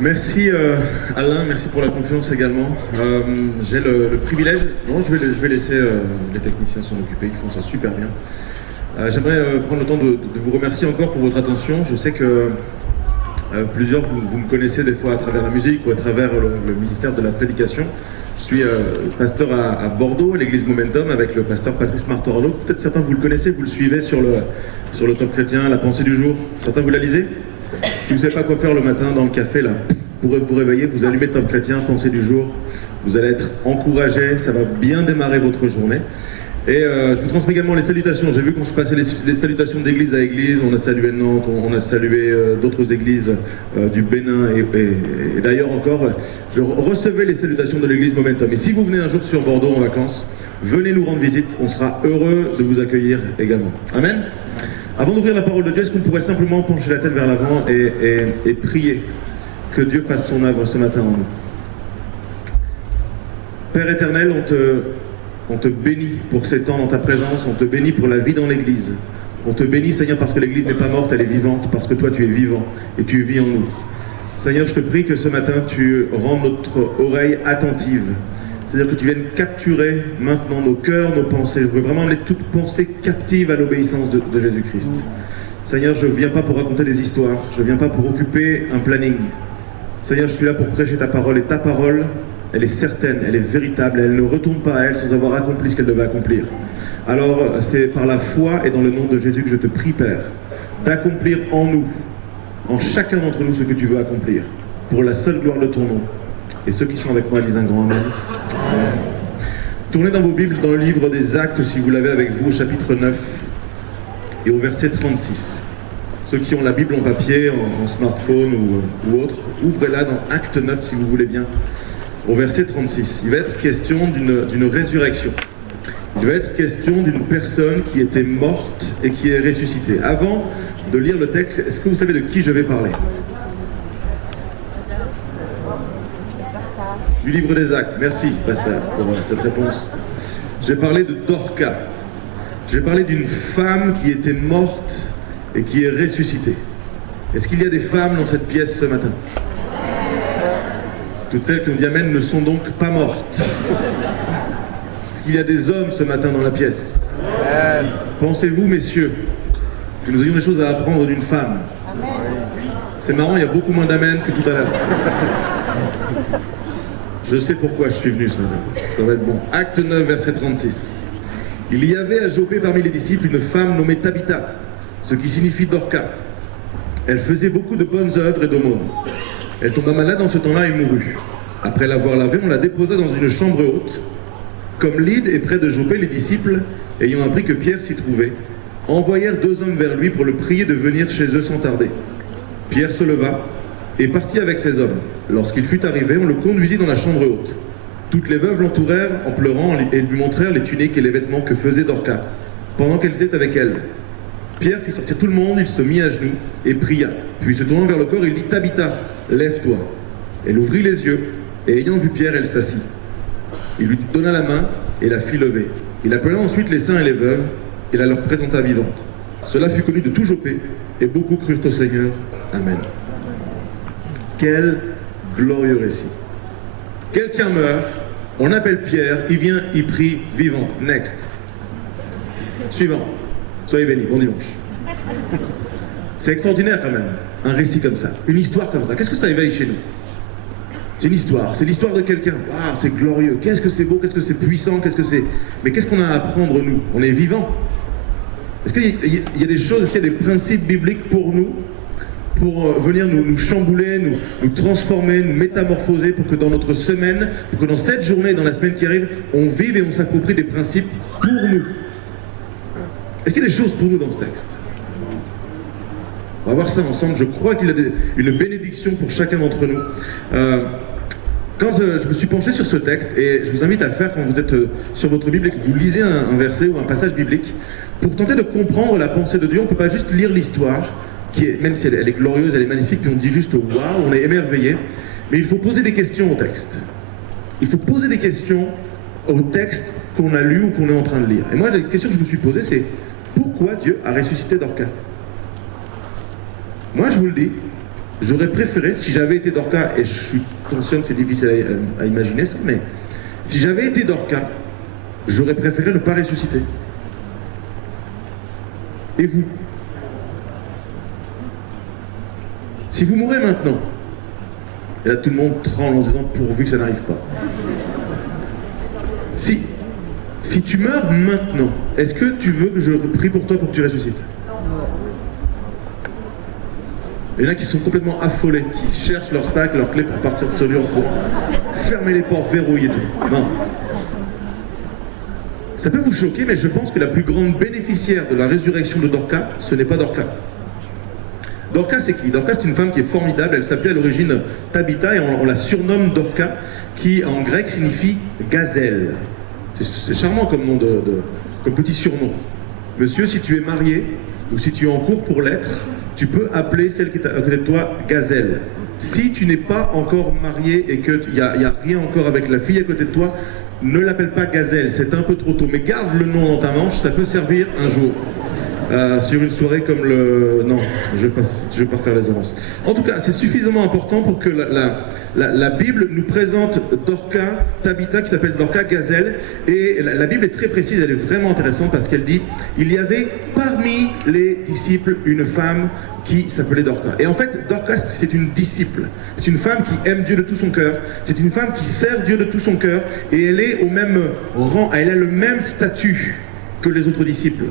Merci Alain, merci pour la confiance également. J'ai le privilège, non je vais laisser les techniciens s'en occuper, ils font ça super bien. J'aimerais prendre le temps de vous remercier encore pour votre attention. Je sais que plusieurs vous me connaissez des fois à travers la musique ou à travers le ministère de la prédication. Je suis pasteur à Bordeaux, à l'église Momentum, avec le pasteur Patrice Martorano. Peut-être certains vous le connaissez, vous le suivez sur le Top Chrétien, la pensée du jour. Certains vous la lisez? Si vous ne savez pas quoi faire le matin dans le café, là, pour vous réveiller, vous allumez Top Chrétien, pensée du jour. Vous allez être encouragé, ça va bien démarrer votre journée. Et je vous transmets également les salutations. J'ai vu qu'on se passait les salutations d'église à église. On a salué Nantes, on a salué d'autres églises du Bénin et d'ailleurs encore. Je recevais les salutations de l'église Momentum. Et si vous venez un jour sur Bordeaux en vacances, venez nous rendre visite. On sera heureux de vous accueillir également. Amen. Avant d'ouvrir la parole de Dieu, est-ce qu'on pourrait simplement pencher la tête vers l'avant et prier que Dieu fasse son œuvre ce matin en nous. Père éternel, on te bénit pour ces temps dans ta présence, on te bénit pour la vie dans l'église. On te bénit, Seigneur, parce que l'église n'est pas morte, elle est vivante, parce que toi tu es vivant et tu vis en nous. Seigneur, je te prie que ce matin tu rendes notre oreille attentive. C'est-à-dire que tu viennes capturer maintenant nos cœurs, nos pensées. Je veux vraiment amener toute pensée captive à l'obéissance de Jésus-Christ. Seigneur, je ne viens pas pour raconter des histoires, je ne viens pas pour occuper un planning. Seigneur, je suis là pour prêcher ta parole, et ta parole, elle est certaine, elle est véritable, elle ne retourne pas à elle sans avoir accompli ce qu'elle devait accomplir. Alors, c'est par la foi et dans le nom de Jésus que je te prie, Père, d'accomplir en nous, en chacun d'entre nous, ce que tu veux accomplir, pour la seule gloire de ton nom. Et ceux qui sont avec moi disent un grand Amen. Amen. Tournez dans vos Bibles, dans le livre des Actes, si vous l'avez avec vous, au chapitre 9 et au verset 36. Ceux qui ont la Bible en papier, en smartphone ou autre, ouvrez-la dans Acte 9 si vous voulez bien, au verset 36. Il va être question d'une résurrection. Il va être question d'une personne qui était morte et qui est ressuscitée. Avant de lire le texte, est-ce que vous savez de qui je vais parler ? Du livre des Actes. Merci, pasteur, pour cette réponse. J'ai parlé de Dorcas. J'ai parlé d'une femme qui était morte et qui est ressuscitée. Est-ce qu'il y a des femmes dans cette pièce ce matin? Toutes celles qui ont dit Amen ne sont donc pas mortes. Est-ce qu'il y a des hommes ce matin dans la pièce? Pensez-vous, messieurs, que nous ayons des choses à apprendre d'une femme? C'est marrant, il y a beaucoup moins d'Amen que tout à l'heure. Je sais pourquoi je suis venu ce matin. Ça va être bon. Acte 9, verset 36. Il y avait à Joppé parmi les disciples une femme nommée Tabitha, ce qui signifie Dorcas. Elle faisait beaucoup de bonnes œuvres et d'aumônes. Elle tomba malade en ce temps-là et mourut. Après l'avoir lavée, on la déposa dans une chambre haute. Comme Lyde est près de Joppé, les disciples, ayant appris que Pierre s'y trouvait, envoyèrent 2 hommes vers lui pour le prier de venir chez eux sans tarder. Pierre se leva et partit avec ces hommes. Lorsqu'il fut arrivé, on le conduisit dans la chambre haute. Toutes les veuves l'entourèrent en pleurant et lui montrèrent les tuniques et les vêtements que faisait Dorcas, pendant qu'elle était avec elles. Pierre fit sortir tout le monde, il se mit à genoux et pria. Puis se tournant vers le corps, il dit « Tabitha, lève-toi ». Elle ouvrit les yeux, et ayant vu Pierre, elle s'assit. Il lui donna la main et la fit lever. Il appela ensuite les saints et les veuves, et la leur présenta vivante. Cela fut connu de tout Joppé, et beaucoup crurent au Seigneur. Amen. Quel glorieux récit. Quelqu'un meurt, on appelle Pierre, il vient, il prie, vivante. Next. Suivant. Soyez bénis, bon dimanche. C'est extraordinaire quand même, un récit comme ça, une histoire comme ça. Qu'est-ce que ça éveille chez nous? C'est une histoire, c'est l'histoire de quelqu'un. Waouh, c'est glorieux, qu'est-ce que c'est beau, qu'est-ce que c'est puissant, qu'est-ce que c'est... Mais qu'est-ce qu'on a à apprendre nous? On est vivants. Est-ce qu'il y a des choses, est-ce qu'il y a des principes bibliques pour nous, pour venir nous chambouler, nous transformer, nous métamorphoser, pour que dans notre semaine, pour que dans cette journée, dans la semaine qui arrive, on vive et on s'approprie des principes pour nous? Est-ce qu'il y a des choses pour nous dans ce texte? On va voir ça ensemble. Je crois qu'il y a une bénédiction pour chacun d'entre nous. Quand je me suis penché sur ce texte, et je vous invite à le faire quand vous êtes sur votre Bible et que vous lisez un verset ou un passage biblique, pour tenter de comprendre la pensée de Dieu, on ne peut pas juste lire l'histoire, qui est, même si elle est glorieuse, elle est magnifique, puis on dit juste « waouh », on est émerveillé, mais il faut poser des questions au texte. Il faut poser des questions au texte qu'on a lu ou qu'on est en train de lire. Et moi, la question que je me suis posée, c'est pourquoi Dieu a ressuscité Dorcas? Moi, je vous le dis, j'aurais préféré, si j'avais été Dorcas, et je suis conscient que c'est difficile à imaginer ça, mais si j'avais été Dorcas, j'aurais préféré ne pas ressusciter. Et vous? Si vous mourrez maintenant, et là tout le monde tremble en se disant pourvu que ça n'arrive pas. Si tu meurs maintenant, est-ce que tu veux que je prie pour toi pour que tu ressuscites? Il y en a qui sont complètement affolés, qui cherchent leur sac, leur clé pour partir de ce lieu, pour fermer les portes, verrouiller tout. Non. Ça peut vous choquer, mais je pense que la plus grande bénéficiaire de la résurrection de Dorcas, ce n'est pas Dorcas. Dorcas, c'est qui? Dorcas, c'est une femme qui est formidable. Elle s'appelait à l'origine Tabitha et on la surnomme Dorcas, qui en grec signifie gazelle. C'est charmant comme nom, comme petit surnom. Monsieur, si tu es marié ou si tu es en cours pour l'être, tu peux appeler celle qui est à côté de toi gazelle. Si tu n'es pas encore marié et qu'il n'y a rien encore avec la fille à côté de toi, ne l'appelle pas gazelle, c'est un peu trop tôt. Mais garde le nom dans ta manche, ça peut servir un jour. Sur une soirée comme le... Non, je vais pas faire les avances. En tout cas, c'est suffisamment important pour que la Bible nous présente Dorcas, Tabitha, qui s'appelle Dorcas Gazelle. Et la Bible est très précise, elle est vraiment intéressante parce qu'elle dit « Il y avait parmi les disciples une femme qui s'appelait Dorcas ». Et en fait, Dorcas, c'est une disciple. C'est une femme qui aime Dieu de tout son cœur. C'est une femme qui sert Dieu de tout son cœur. Et elle est au même rang, elle a le même statut que les autres disciples.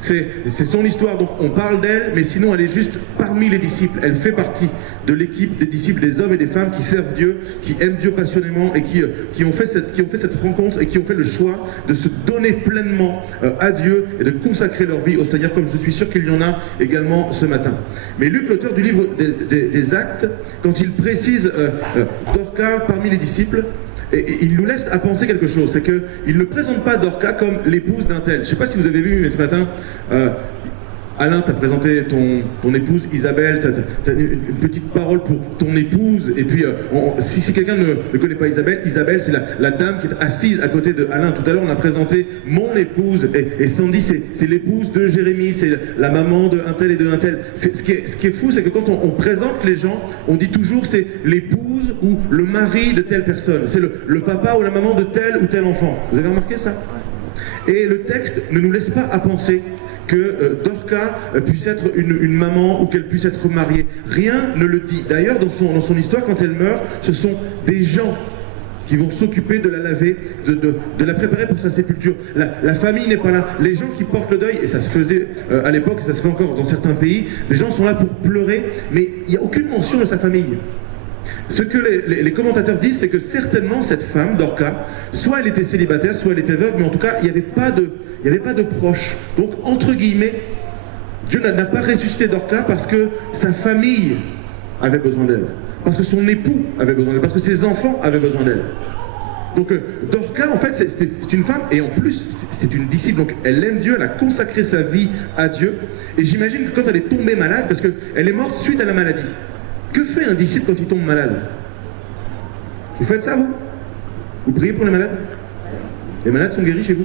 C'est son histoire, donc on parle d'elle, mais sinon elle est juste parmi les disciples. Elle fait partie de l'équipe des disciples, des hommes et des femmes qui servent Dieu, qui aiment Dieu passionnément et qui ont fait cette rencontre et qui ont fait le choix de se donner pleinement à Dieu et de consacrer leur vie au Seigneur, comme je suis sûr qu'il y en a également ce matin. Mais Luc, l'auteur du livre des Actes, quand il précise Dorcas parmi les disciples, et il nous laisse à penser quelque chose, c'est qu'il ne présente pas Dorcas comme l'épouse d'un tel. Je ne sais pas si vous avez vu, mais ce matin, Alain t'a présenté ton épouse Isabelle, t'as une petite parole pour ton épouse, et puis si quelqu'un ne connaît pas Isabelle, Isabelle c'est la dame qui est assise à côté de Alain. Tout à l'heure on a présenté mon épouse, et Sandy c'est l'épouse de Jérémie, c'est la maman de un tel et de un tel. Ce qui est fou, c'est que quand on présente les gens, on dit toujours c'est l'épouse ou le mari de telle personne, c'est le papa ou la maman de tel ou tel enfant. Vous avez remarqué ça? Et le texte ne nous laisse pas à penser que Dorcas puisse être une maman ou qu'elle puisse être mariée. Rien ne le dit. D'ailleurs, dans son histoire, quand elle meurt, ce sont des gens qui vont s'occuper de la laver, de la préparer pour sa sépulture. La famille n'est pas là. Les gens qui portent le deuil, et ça se faisait à l'époque, et ça se fait encore dans certains pays, les gens sont là pour pleurer, mais il n'y a aucune mention de sa famille. Ce que les commentateurs disent, c'est que certainement cette femme, Dorcas, soit elle était célibataire, soit elle était veuve, mais en tout cas, il n'y avait pas de proches. Donc, entre guillemets, Dieu n'a pas ressuscité Dorcas parce que sa famille avait besoin d'elle, parce que son époux avait besoin d'elle, parce que ses enfants avaient besoin d'elle. Donc, Dorcas, en fait, c'est une femme, et en plus, c'est une disciple, donc elle aime Dieu, elle a consacré sa vie à Dieu, et j'imagine que quand elle est tombée malade, parce qu'elle est morte suite à la maladie, que fait un disciple quand il tombe malade? Vous faites ça, vous? Vous priez pour les malades? Les malades sont guéris chez vous?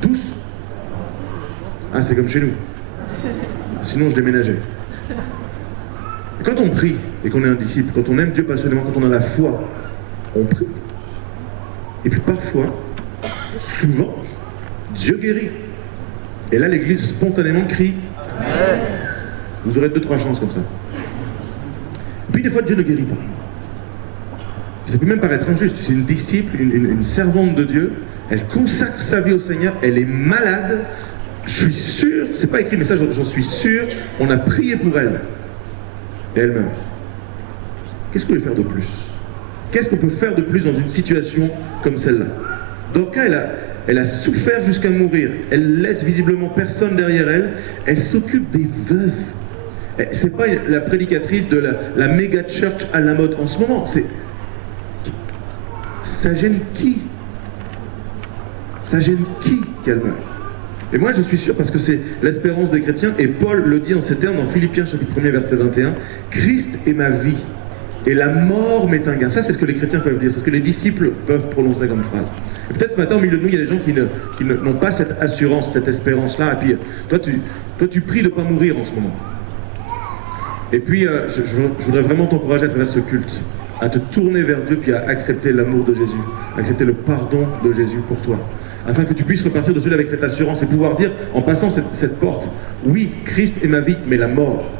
Tous? Ah, c'est comme chez nous. Sinon, je déménageais. Et quand on prie, et qu'on est un disciple, quand on aime Dieu passionnément, quand on a la foi, on prie. Et puis parfois, souvent, Dieu guérit. Et là, l'Église spontanément crie. Vous aurez 2-3 chances comme ça. Puis des fois, Dieu ne guérit pas. Ça peut même paraître injuste. C'est une disciple, une servante de Dieu. Elle consacre sa vie au Seigneur. Elle est malade. Je suis sûr, c'est pas écrit, mais ça, j'en suis sûr. On a prié pour elle. Et elle meurt. Qu'est-ce qu'on peut faire de plus? Qu'est-ce qu'on peut faire de plus dans une situation comme celle-là? Dorcas, elle a souffert jusqu'à mourir. Elle laisse visiblement personne derrière elle. Elle s'occupe des veuves. C'est pas la prédicatrice de la méga church à la mode en ce moment. Ça gêne qui? Ça gêne qui qu'elle meure? Et moi je suis sûr, parce que c'est l'espérance des chrétiens, et Paul le dit en ces termes dans Philippiens chapitre 1er verset 21, Christ est ma vie et la mort m'est un gain. Ça, c'est ce que les chrétiens peuvent dire, c'est ce que les disciples peuvent prononcer comme phrase. Et peut-être ce matin, au milieu de nous, il y a des gens qui n'ont pas cette assurance, cette espérance-là. Et puis, toi, tu pries de ne pas mourir en ce moment. Et puis, je voudrais vraiment t'encourager à travers ce culte, à te tourner vers Dieu, puis à accepter l'amour de Jésus, accepter le pardon de Jésus pour toi, afin que tu puisses repartir de celui avec cette assurance et pouvoir dire, en passant cette porte, oui, Christ est ma vie, mais la mort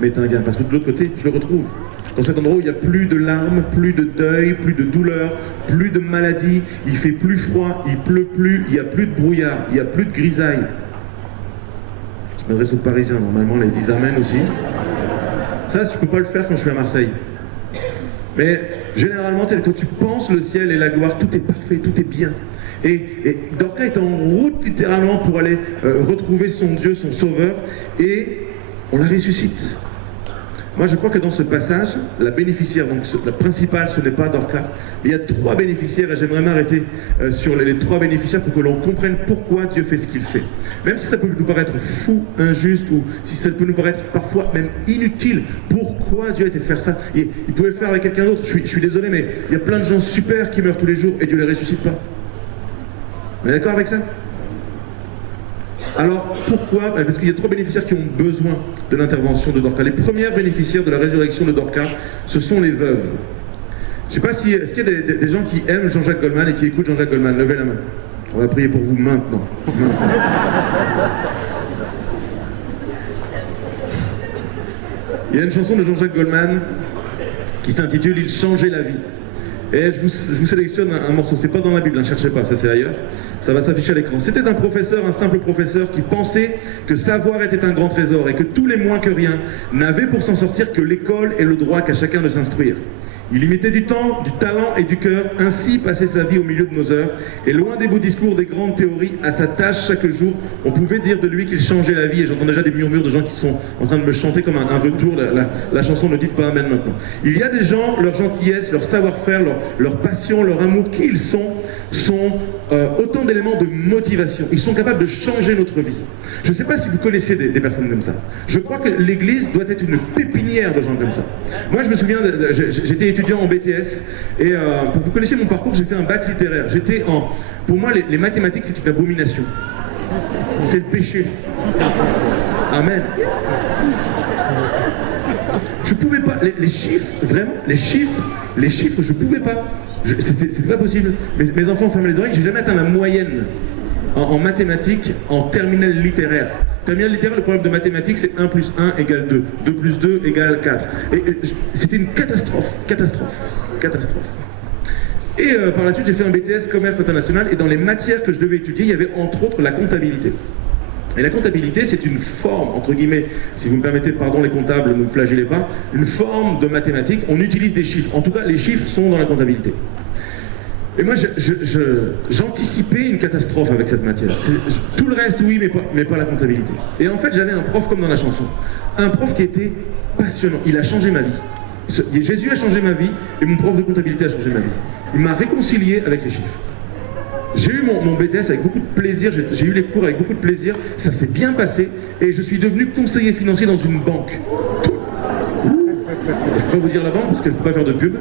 m'est un gain. Parce que de l'autre côté, je le retrouve. Dans cet endroit où il n'y a plus de larmes, plus de deuil, plus de douleur, plus de maladie, il fait plus froid, il pleut plus, il n'y a plus de brouillard, il n'y a plus de grisaille. Je m'adresse aux Parisiens, normalement, les 10 amens aussi. Ça, je ne peux pas le faire quand je suis à Marseille. Mais généralement, quand tu penses le ciel et la gloire, tout est parfait, tout est bien. Et Dorcas est en route littéralement pour aller retrouver son Dieu, son Sauveur, et on la ressuscite. Moi, je crois que dans ce passage, la bénéficiaire, donc la principale, ce n'est pas Dorcas. Il y a 3 bénéficiaires et j'aimerais m'arrêter sur les 3 bénéficiaires pour que l'on comprenne pourquoi Dieu fait ce qu'il fait. Même si ça peut nous paraître fou, injuste, ou si ça peut nous paraître parfois même inutile, pourquoi Dieu a été faire ça? Il pouvait le faire avec quelqu'un d'autre. Je suis désolé, mais il y a plein de gens super qui meurent tous les jours et Dieu ne les ressuscite pas. On est d'accord avec ça? Alors, pourquoi? Parce qu'il y a 3 bénéficiaires qui ont besoin de l'intervention de Dorcas. Les premières bénéficiaires de la résurrection de Dorcas, ce sont les veuves. Je ne sais pas si... Est-ce qu'il y a des gens qui aiment Jean-Jacques Goldman et qui écoutent Jean-Jacques Goldman? Levez la main. On va prier pour vous maintenant. Il y a une chanson de Jean-Jacques Goldman qui s'intitule « Il changeait la vie ». Et je vous sélectionne un morceau, c'est pas dans la Bible, ne cherchez pas, ça c'est ailleurs, ça va s'afficher à l'écran. C'était un professeur, un simple professeur qui pensait que savoir était un grand trésor et que tous les moins que rien n'avaient pour s'en sortir que l'école et le droit qu'à chacun de s'instruire. Il y mettait du temps, du talent et du cœur, ainsi passait sa vie au milieu de nos heures, et loin des beaux discours, des grandes théories, à sa tâche chaque jour, on pouvait dire de lui qu'il changeait la vie, et j'entends déjà des murmures de gens qui sont en train de me chanter comme un retour, la chanson ne dit pas amen maintenant. Il y a des gens, leur gentillesse, leur savoir-faire, leur passion, leur amour, qui ils sont autant d'éléments de motivation. Ils sont capables de changer notre vie. Je ne sais pas si vous connaissez des personnes comme ça. Je crois que l'Église doit être une pépinière de gens comme ça. Moi, je me souviens, j'étais étudiant en BTS, et pour vous connaissiez mon parcours, j'ai fait un bac littéraire. Pour moi, les mathématiques, c'est une abomination. C'est le péché. Amen. Je pouvais pas, les chiffres, vraiment, les chiffres, je pouvais pas. C'était pas possible. Mes enfants ferment les oreilles, j'ai jamais atteint la moyenne en mathématiques en terminale littéraire. Terminale littéraire, le problème de mathématiques, c'est 1 plus 1 égale 2, 2 plus 2 égale 4. Et c'était une catastrophe. Et par la suite, j'ai fait un BTS commerce international, et dans les matières que je devais étudier, il y avait entre autres la comptabilité. Et la comptabilité, c'est une forme, entre guillemets, si vous me permettez, pardon les comptables, ne me flagellez pas, une forme de mathématiques. On utilise des chiffres. En tout cas, les chiffres sont dans la comptabilité. Et moi, j'anticipais une catastrophe avec cette matière. Tout le reste, oui, mais pas la comptabilité. Et en fait, j'avais un prof comme dans la chanson. Un prof qui était passionnant. Il a changé ma vie. Jésus a changé ma vie, et mon prof de comptabilité a changé ma vie. Il m'a réconcilié avec les chiffres. J'ai eu mon BTS avec beaucoup de plaisir, j'ai eu les cours avec beaucoup de plaisir, ça s'est bien passé, et je suis devenu conseiller financier dans une banque. Je peux pas vous dire la banque parce qu'il ne faut pas faire de pub.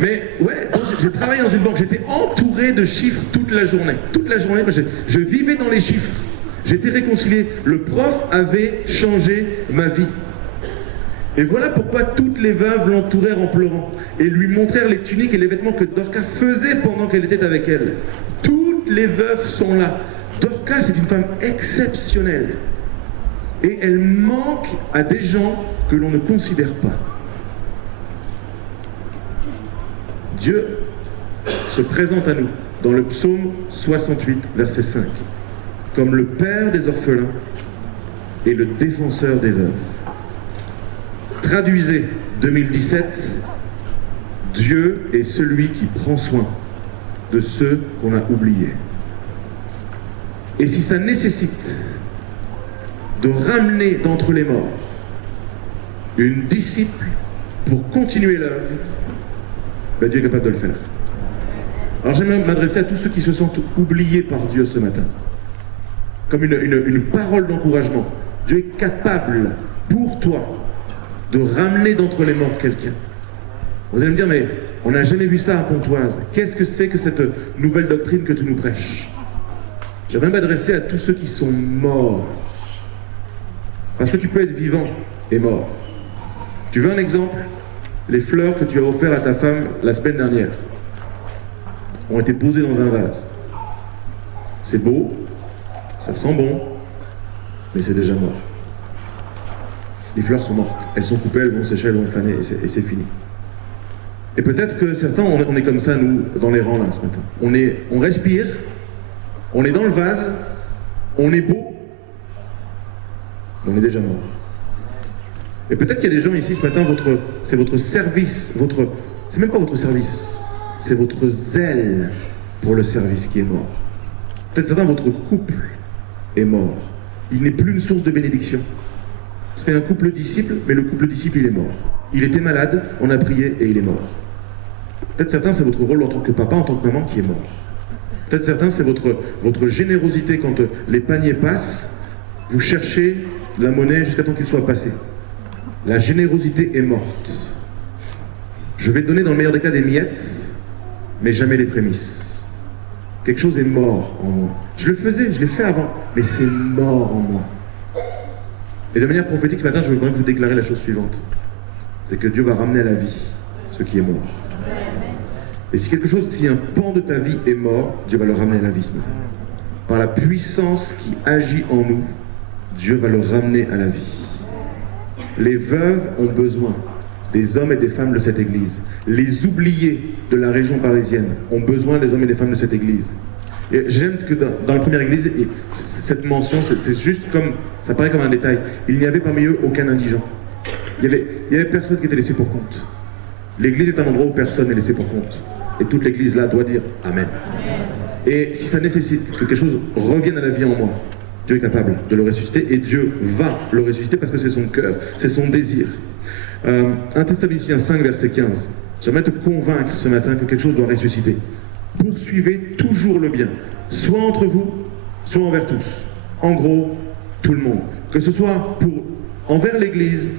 Mais ouais, j'ai travaillé dans une banque, j'étais entouré de chiffres toute la journée. Toute la journée, je vivais dans les chiffres. J'étais réconcilié. Le prof avait changé ma vie. Et voilà pourquoi toutes les veuves l'entourèrent en pleurant et lui montrèrent les tuniques et les vêtements que Dorcas faisait pendant qu'elle était avec elle. Toutes les veuves sont là. Dorcas, c'est une femme exceptionnelle. Et elle manque à des gens que l'on ne considère pas. Dieu se présente à nous dans le psaume 68, verset 5, comme le père des orphelins et le défenseur des veuves. Traduisez 2017, Dieu est celui qui prend soin de ceux qu'on a oubliés. Et si ça nécessite de ramener d'entre les morts une disciple pour continuer l'œuvre, ben Dieu est capable de le faire. Alors j'aimerais m'adresser à tous ceux qui se sentent oubliés par Dieu ce matin, comme une parole d'encouragement. Dieu est capable pour toi de ramener d'entre les morts quelqu'un. Vous allez me dire, mais on n'a jamais vu ça à Pontoise. Qu'est-ce que c'est que cette nouvelle doctrine que tu nous prêches? J'aimerais m'adresser à tous ceux qui sont morts. Parce que tu peux être vivant et mort. Tu veux un exemple? Les fleurs que tu as offertes à ta femme la semaine dernière ont été posées dans un vase. C'est beau, ça sent bon, mais c'est déjà mort. Les fleurs sont mortes, elles sont coupées, elles vont sécher, elles vont faner, et c'est fini. Et peut-être que certains, on est comme ça, nous, dans les rangs là, ce matin. On respire, on est dans le vase, on est beau, mais on est déjà mort. Et peut-être qu'il y a des gens ici, ce matin, c'est votre service, c'est même pas votre service, c'est votre zèle pour le service qui est mort. Peut-être certains, votre couple est mort. Il n'est plus une source de bénédiction. C'était un couple disciple, mais le couple disciple, il est mort. Il était malade, on a prié et il est mort. Peut-être certains, c'est votre rôle en tant que papa, en tant que maman qui est mort. Peut-être certains, c'est votre générosité quand les paniers passent, vous cherchez de la monnaie jusqu'à temps qu'il soit passé. La générosité est morte. Je vais te donner dans le meilleur des cas des miettes, mais jamais les prémices. Quelque chose est mort en moi. Je le faisais, je l'ai fait avant, mais c'est mort en moi. Et de manière prophétique, ce matin, je voudrais vous déclarer la chose suivante. C'est que Dieu va ramener à la vie ce qui est mort. Et si un pan de ta vie est mort, Dieu va le ramener à la vie ce matin. Par la puissance qui agit en nous, Dieu va le ramener à la vie. Les veuves ont besoin des hommes et des femmes de cette église. Les oubliés de la région parisienne ont besoin des hommes et des femmes de cette église. Et j'aime que dans la première église, cette mention, c'est juste comme, ça paraît comme un détail. Il n'y avait parmi eux aucun indigent. Il y avait personne qui était laissé pour compte. L'église est un endroit où personne n'est laissé pour compte. Et toute l'église là doit dire Amen. Et si ça nécessite que quelque chose revienne à la vie en moi, Dieu est capable de le ressusciter et Dieu va le ressusciter parce que c'est son cœur, c'est son désir. 1 Thessaloniciens 5, verset 15. J'aimerais te convaincre ce matin que quelque chose doit ressusciter. Poursuivez toujours le bien, soit entre vous, soit envers tous. En gros, tout le monde. Que ce soit envers l'Église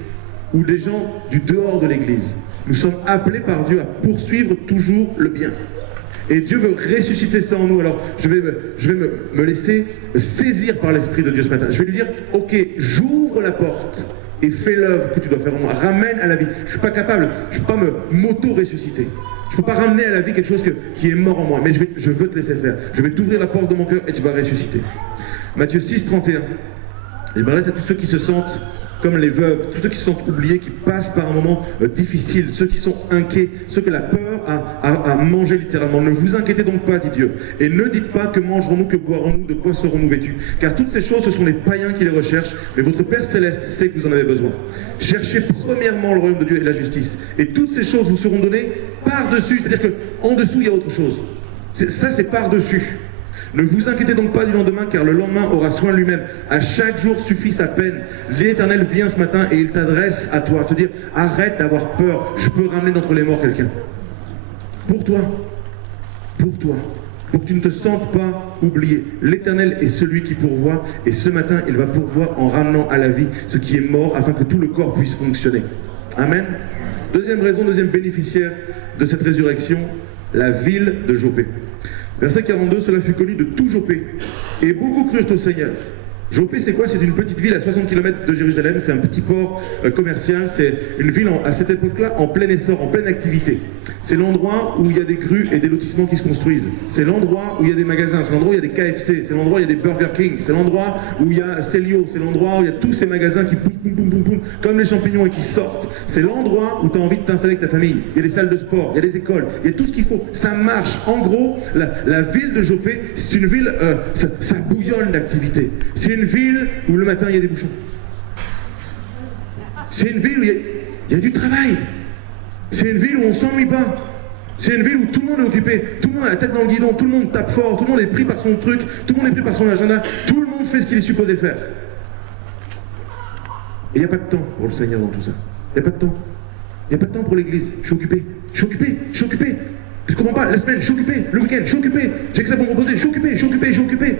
ou des gens du dehors de l'Église. Nous sommes appelés par Dieu à poursuivre toujours le bien. Et Dieu veut ressusciter ça en nous. Alors, je vais me laisser saisir par l'Esprit de Dieu ce matin. Je vais lui dire, ok, j'ouvre la porte et fais l'œuvre que tu dois faire en moi. Ramène à la vie. Je ne suis pas capable, je ne peux pas m'auto-ressusciter. Je ne peux pas ramener à la vie quelque chose qui est mort en moi. Mais je veux te laisser faire. Je vais t'ouvrir la porte de mon cœur et tu vas ressusciter. Matthieu 6, 31. Et bien là, c'est tous ceux qui se sentent comme les veuves, tous ceux qui se sentent oubliés, qui passent par un moment difficile, ceux qui sont inquiets, ceux que la peur a mangé littéralement. Ne vous inquiétez donc pas, dit Dieu, et ne dites pas que mangerons-nous, que boirons-nous, de quoi serons-nous vêtus. Car toutes ces choses, ce sont les païens qui les recherchent, mais votre Père Céleste sait que vous en avez besoin. Cherchez premièrement le royaume de Dieu et la justice, et toutes ces choses vous seront données par-dessus, c'est-à-dire qu'en dessous, il y a autre chose. Ça, c'est par-dessus. Ne vous inquiétez donc pas du lendemain, car le lendemain aura soin de lui-même. À chaque jour suffit sa peine. L'Éternel vient ce matin et il t'adresse à toi, te dire, arrête d'avoir peur, je peux ramener d'entre les morts quelqu'un. Pour toi, pour que tu ne te sentes pas oublié. L'Éternel est celui qui pourvoit, et ce matin, il va pourvoir en ramenant à la vie ce qui est mort, afin que tout le corps puisse fonctionner. Amen. Deuxième raison, deuxième bénéficiaire de cette résurrection, la ville de Jopé. Verset 42, cela fut connu de tout Jopé, et beaucoup crurent au Seigneur. Jopé, c'est quoi? C'est une petite ville à 60 km de Jérusalem, c'est un petit port commercial, c'est une ville à cette époque-là en plein essor, en pleine activité. C'est l'endroit où il y a des grues et des lotissements qui se construisent. C'est l'endroit où il y a des magasins, c'est l'endroit où il y a des KFC, c'est l'endroit où il y a des Burger King, c'est l'endroit où il y a Celio, c'est l'endroit où il y a tous ces magasins qui poussent boum, boum, boum, boum, comme les champignons et qui sortent. C'est l'endroit où tu as envie de t'installer avec ta famille. Il y a des salles de sport, il y a des écoles, il y a tout ce qu'il faut. Ça marche. En gros, la ville de Jopé, c'est une ville, ça bouillonne d'activité. C'est une ville où le matin il y a des bouchons. C'est une ville où il y a du travail. C'est une ville où on ne s'ennuie pas. C'est une ville où tout le monde est occupé. Tout le monde a la tête dans le guidon, tout le monde tape fort, tout le monde est pris par son truc, tout le monde est pris par son agenda, tout le monde fait ce qu'il est supposé faire. Et il n'y a pas de temps pour le Seigneur dans tout ça. Il n'y a pas de temps. Il n'y a pas de temps pour l'église. Je suis occupé. Je suis occupé. Je suis occupé. Tu ne comprends pas? La semaine, je suis occupé. Le week-end, je suis occupé. J'ai que ça pour me reposer. Je suis occupé. Je suis occupé. Je suis occupé.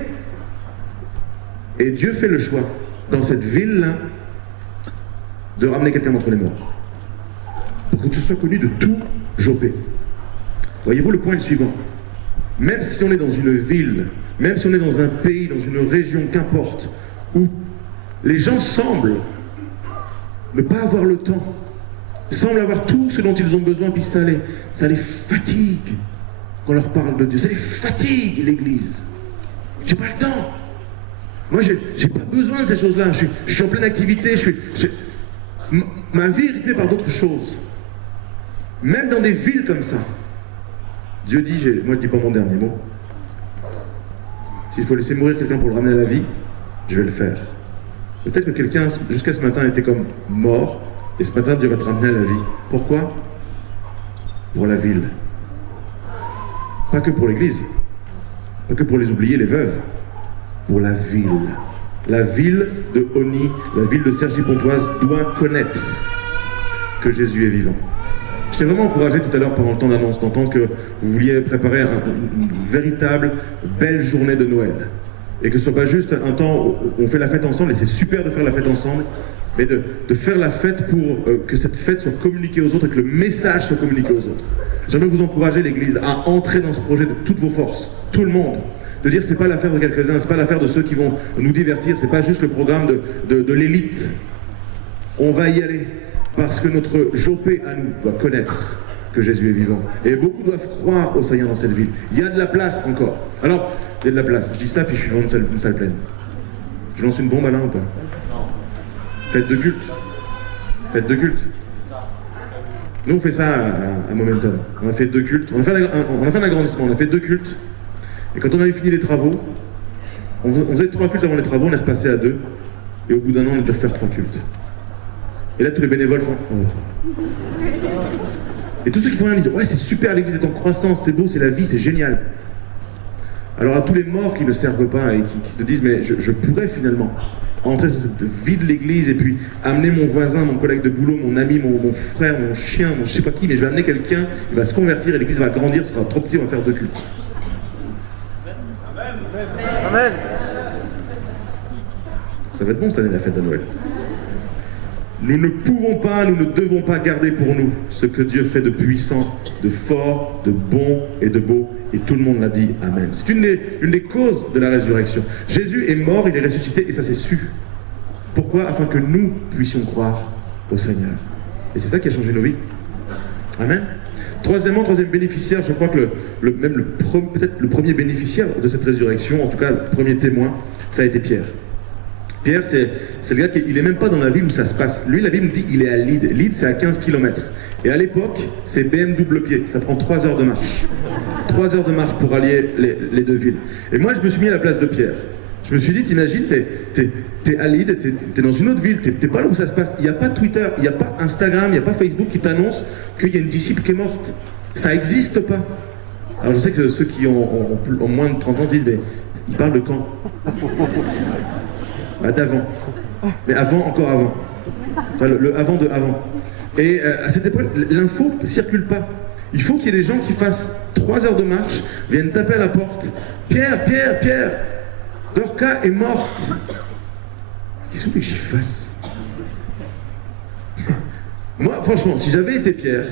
Et Dieu fait le choix, dans cette ville-là, de ramener quelqu'un d'entre les morts. Pour que tu sois connu de tout Joppé. Voyez-vous, le point est le suivant. Même si on est dans une ville, même si on est dans un pays, dans une région, qu'importe, où les gens semblent ne pas avoir le temps, semblent avoir tout ce dont ils ont besoin, puis ça les fatigue qu'on leur parle de Dieu. Ça les fatigue, l'Église. J'ai pas le temps. Moi, j'ai pas besoin de ces choses-là. Je suis en pleine activité. Ma vie est rythmée par d'autres choses. Même dans des villes comme ça. Dieu dit, moi je dis pas mon dernier mot. S'il faut laisser mourir quelqu'un pour le ramener à la vie, je vais le faire. Peut-être que quelqu'un, jusqu'à ce matin, était comme mort, et ce matin, Dieu va te ramener à la vie. Pourquoi? Pour la ville. Pas que pour l'Église. Pas que pour les oubliés, les veuves. Pour la ville. La ville de Oni, la ville de Cergy-Pontoise doit connaître que Jésus est vivant. Je t'ai vraiment encouragé tout à l'heure pendant le temps d'annonce d'entendre que vous vouliez préparer une véritable belle journée de Noël. Et que ce ne soit pas juste un temps où on fait la fête ensemble, et c'est super de faire la fête ensemble, mais de faire la fête pour que cette fête soit communiquée aux autres et que le message soit communiqué aux autres. J'aimerais vous encourager, l'Église, à entrer dans ce projet de toutes vos forces, tout le monde. De dire c'est pas l'affaire de quelques-uns, c'est pas l'affaire de ceux qui vont nous divertir, c'est pas juste le programme de l'élite. On va y aller parce que notre Joppé à nous doit connaître que Jésus est vivant. Et beaucoup doivent croire au Seigneur dans cette ville. Il y a de la place encore. Alors, il y a de la place. Je dis ça puis je suis devant une salle pleine. Je lance une bombe à l'un ou pas? Fête de culte. Fête de culte. Nous on fait ça à Momentum. On a fait 2 cultes. On a fait un agrandissement, on a fait 2 cultes. Et quand on avait fini les travaux, on faisait 3 cultes avant les travaux, on est repassé à 2. Et au bout d'un an, on a dû refaire 3 cultes. Et là, tous les bénévoles font... Oh. Et tous ceux qui font rien disent, ouais, c'est super, l'église est en croissance, c'est beau, c'est la vie, c'est génial. Alors à tous les morts qui ne servent pas et qui se disent, mais je pourrais finalement entrer dans cette vie de l'église et puis amener mon voisin, mon collègue de boulot, mon ami, mon frère, mon chien, mon je sais pas qui, mais je vais amener quelqu'un, il va se convertir et l'église va grandir, ce sera trop petit, on va faire 2 cultes. Amen. Ça va être bon cette année la fête de Noël. Nous ne pouvons pas, nous ne devons pas garder pour nous ce que Dieu fait de puissant, de fort, de bon et de beau. Et tout le monde l'a dit, Amen. C'est une des causes de la résurrection. Jésus est mort, il est ressuscité et ça c'est su. Pourquoi? Afin que nous puissions croire au Seigneur. Et c'est ça qui a changé nos vies. Amen. Troisième bénéficiaire, je crois que peut-être le premier bénéficiaire de cette résurrection, en tout cas le premier témoin, ça a été Pierre. Pierre, c'est le gars qui n'est même pas dans la ville où ça se passe. Lui, la Bible nous dit qu'il est à Lyde. Lyde, c'est à 15 km. Et à l'époque, c'est BM double pied. Ça prend 3 heures de marche. 3 heures de marche pour allier les 2 villes. Et moi, je me suis mis à la place de Pierre. Je me suis dit, t'imagines, t'es à Lyde, t'es dans une autre ville, t'es pas là où ça se passe. Il n'y a pas Twitter, il n'y a pas Instagram, il n'y a pas Facebook qui t'annonce qu'il y a une disciple qui est morte. Ça n'existe pas. Alors je sais que ceux qui ont moins de 30 ans se disent, mais ils parlent de quand? Bah, d'avant. Mais avant, encore avant. Le avant de avant. Et à cette époque, l'info ne circule pas. Il faut qu'il y ait des gens qui fassent 3 heures de marche, viennent taper à la porte. Pierre, Dorca est morte. Qu'est-ce que j'y fasse? Moi, franchement, si j'avais été Pierre,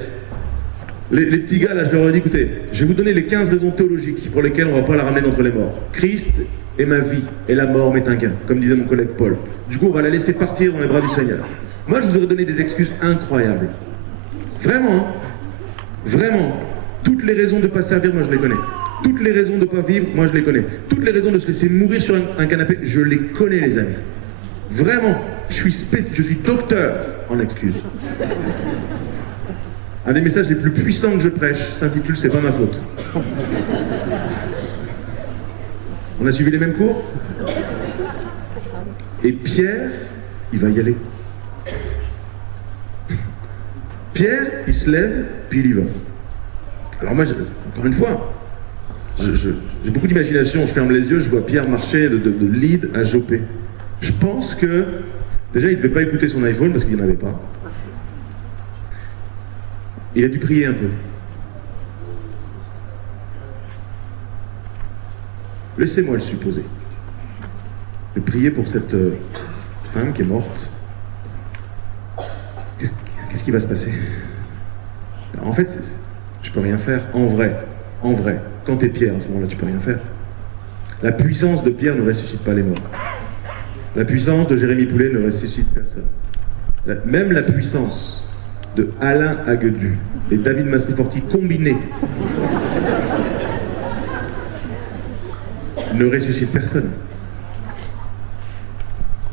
les petits gars, là, je leur aurais dit, écoutez, je vais vous donner les 15 raisons théologiques pour lesquelles on ne va pas la ramener d'entre les morts. Christ est ma vie, et la mort m'est un gain, comme disait mon collègue Paul. Du coup, on va la laisser partir dans les bras du Seigneur. Moi, je vous aurais donné des excuses incroyables. Vraiment, hein? Vraiment. Toutes les raisons de ne pas servir, moi, je les connais. Toutes les raisons de ne pas vivre, moi, je les connais. Toutes les raisons de se laisser mourir sur un canapé, je les connais, les amis. Vraiment. Je suis docteur en excuses. Un des messages les plus puissants que je prêche s'intitule « C'est pas ma faute ». On a suivi les mêmes cours? Et Pierre, il va y aller. Pierre, il se lève, puis il y va. Alors moi, encore une fois, j'ai beaucoup d'imagination, je ferme les yeux, je vois Pierre marcher de Lyde à Joppé. Je pense que, déjà, il ne devait pas écouter son iPhone parce qu'il n'y en avait pas. Il a dû prier un peu. Laissez-moi le supposer. De prier pour cette femme qui est morte. Qu'est-ce qui va se passer? En fait, je peux rien faire. En vrai, quand t'es Pierre, à ce moment-là, tu peux rien faire. La puissance de Pierre ne ressuscite pas les morts. La puissance de Jérémy Poulet ne ressuscite personne. Même la puissance de Alain Aguedu et David Masriforti combinés ne ressuscite personne.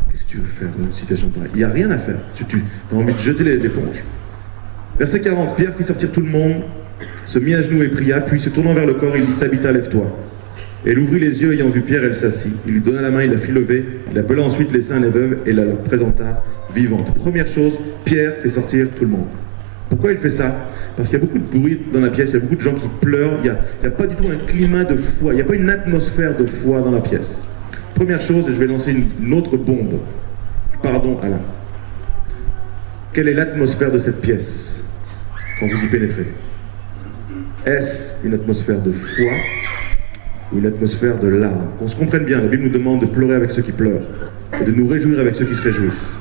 Qu'est-ce que tu veux faire dans une situation pareille? Il n'y a rien à faire. Tu as envie de jeter l'éponge. Verset 40, Pierre fit sortir tout le monde, se mit à genoux et pria, puis se tournant vers le corps, il dit « Tabitha, lève-toi ». Elle ouvrit les yeux, ayant vu Pierre, elle s'assit. Il lui donna la main, il la fit lever, il appela ensuite les saints et les veuves et la leur présenta vivante. Première chose, Pierre fait sortir tout le monde. Pourquoi il fait ça? Parce qu'il y a beaucoup de bruit dans la pièce, il y a beaucoup de gens qui pleurent, il n'y a pas du tout un climat de foi, il n'y a pas une atmosphère de foi dans la pièce. Première chose, et je vais lancer une autre bombe. Pardon, Alain. Quelle est l'atmosphère de cette pièce quand vous y pénétrez? Est-ce une atmosphère de foi ou une atmosphère de larmes? Qu'on se comprenne bien, la Bible nous demande de pleurer avec ceux qui pleurent et de nous réjouir avec ceux qui se réjouissent.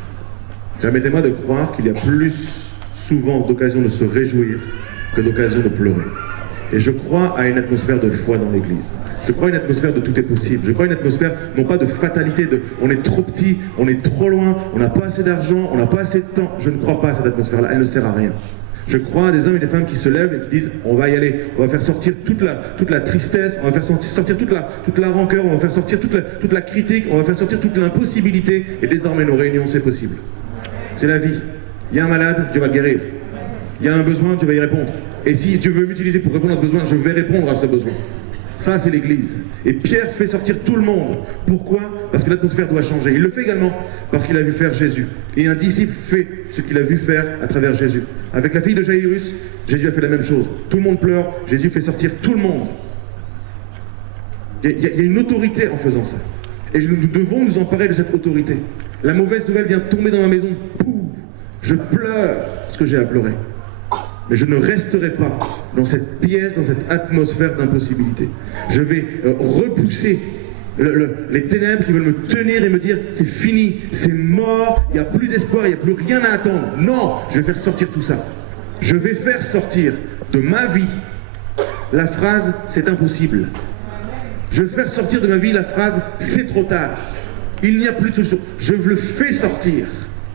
Permettez-moi de croire qu'il y a plus souvent d'occasions de se réjouir que d'occasions de pleurer. Et je crois à une atmosphère de foi dans l'Église. Je crois à une atmosphère de tout est possible. Je crois à une atmosphère, non pas de fatalité, de on est trop petit, on est trop loin, on n'a pas assez d'argent, on n'a pas assez de temps. Je ne crois pas à cette atmosphère-là, elle ne sert à rien. Je crois à des hommes et des femmes qui se lèvent et qui disent on va y aller, on va faire sortir toute la tristesse, on va faire sortir toute la rancœur, on va faire sortir toute la critique, on va faire sortir toute l'impossibilité, et désormais nos réunions c'est possible. C'est la vie. Il y a un malade, Dieu va le guérir. Il y a un besoin, Dieu va y répondre. Et si Dieu veut m'utiliser pour répondre à ce besoin, je vais répondre à ce besoin. Ça, c'est l'Église. Et Pierre fait sortir tout le monde. Pourquoi? Parce que l'atmosphère doit changer. Il le fait également parce qu'il a vu faire Jésus. Et un disciple fait ce qu'il a vu faire à travers Jésus. Avec la fille de Jaïrus, Jésus a fait la même chose. Tout le monde pleure, Jésus fait sortir tout le monde. Il y a une autorité en faisant ça. Et nous devons nous emparer de cette autorité. La mauvaise nouvelle vient tomber dans ma maison. Pouh, je pleure ce que j'ai à pleurer. Mais je ne resterai pas dans cette pièce, dans cette atmosphère d'impossibilité. Je vais repousser les ténèbres qui veulent me tenir et me dire c'est fini, c'est mort, il n'y a plus d'espoir, il n'y a plus rien à attendre. Non, je vais faire sortir tout ça. Je vais faire sortir de ma vie la phrase c'est impossible. Je vais faire sortir de ma vie la phrase c'est trop tard. Il n'y a plus de solution. Je le fais sortir.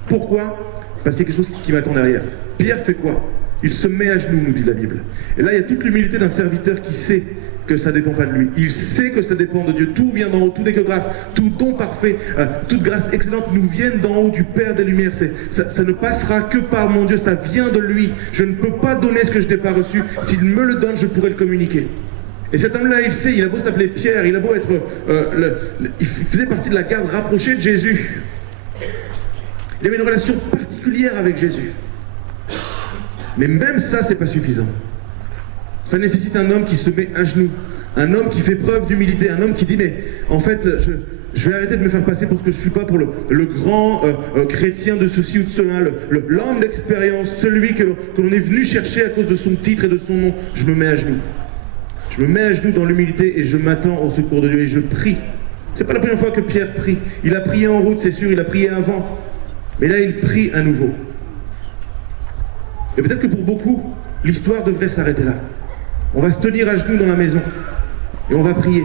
Pourquoi? Parce qu'il y a quelque chose qui m'attend derrière. Pierre fait quoi? Il se met à genoux, nous dit la Bible. Et là, il y a toute l'humilité d'un serviteur qui sait que ça ne dépend pas de lui. Il sait que ça dépend de Dieu. Tout vient d'en haut, tout n'est que grâce. Tout don parfait, toute grâce excellente nous viennent d'en haut du Père des Lumières. Ça ne passera que par mon Dieu, ça vient de lui. Je ne peux pas donner ce que je n'ai pas reçu. S'il me le donne, je pourrai le communiquer. Et cet homme-là, il sait, il a beau s'appeler Pierre, il a beau être... il faisait partie de la garde rapprochée de Jésus. Il avait une relation particulière avec Jésus. Mais même ça, c'est pas suffisant. Ça nécessite un homme qui se met à genoux, un homme qui fait preuve d'humilité, un homme qui dit mais en fait je vais arrêter de me faire passer pour ce que je suis pas, pour le grand chrétien de ceci ou de cela, l'homme d'expérience, celui que l'on est venu chercher à cause de son titre et de son nom. Je me mets à genoux. Je me mets à genoux dans l'humilité et je m'attends au secours de Dieu et je prie. C'est pas la première fois que Pierre prie. Il a prié en route, c'est sûr, il a prié avant. Mais là, il prie à nouveau. Et peut-être que pour beaucoup, l'histoire devrait s'arrêter là. On va se tenir à genoux dans la maison et on va prier.